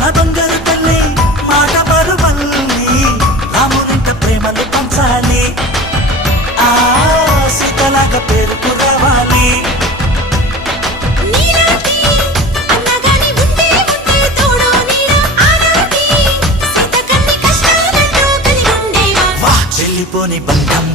మన బంగారు తల్లి మాట పరువల్లి రామునింట ప్రేమలు పంచాలి ఆ సీతలాగా పేరుకు రావాలి చెల్లిపోని బంధం